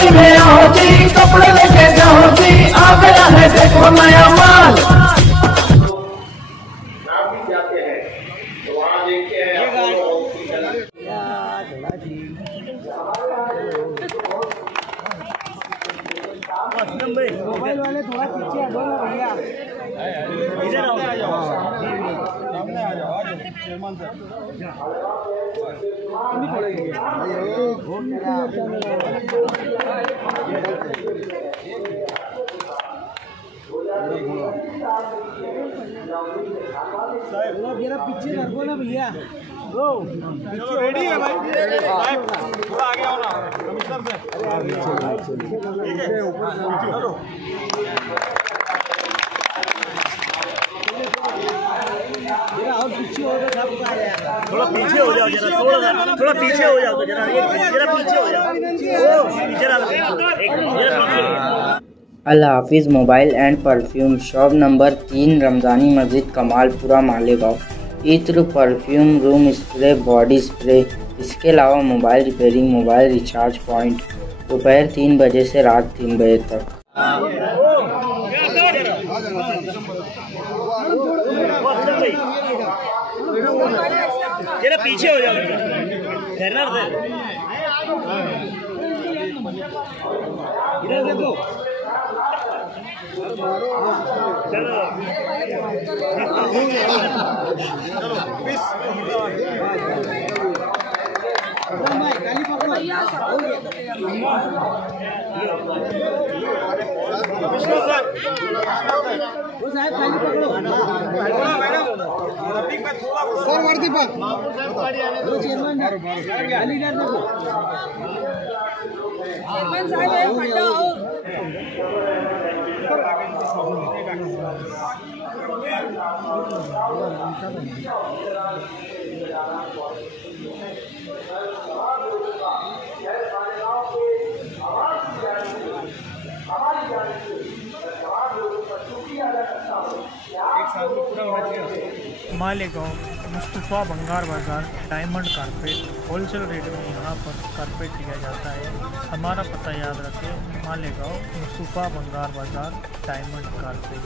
दिवाली में आओ जी, कपड़े लेके जाओ जी, आ गया है देखो नया माल। जाते हैं तो वहाँ देखते हैं मोबाइल वाले थोड़ा पीछे हटो ना भैया, इधर आओ, सामने आ जाओ चेयरमैन सर। जरा पीछे रखो ना भैया, चलो रेडी है भाई साहब, थोड़ा आगे आओ ना कमिश्नर से, ठीक है ऊपर चलो और पीछे हो जाओ, थोड़ा पीछे हो जाओ, जरा थोड़ा पीछे हो जाओ, जरा पीछे हो जाओ। अल हाफिज़ mobile and perfume shop number 3 Ramzani मस्जिद कमालपुरा मालेगांव। इत्र, perfume, room spray, body spray, इसके अलावा mobile repairing, mobile recharge point दोपहर 3 बजे से रात 3 बजे तक। जरा पीछे हो जाओ, इधर देखो, सर वर्दी पर मालेगांव मुस्तफ़ा बंगार बाज़ार डायमंड कारपेट होलसेल रेट में यहाँ पर कारपेट दिया जाता है। हमारा पता याद रखें, मालेगांव मुस्तफ़ा बंगार बाज़ार डायमंड कारपेट।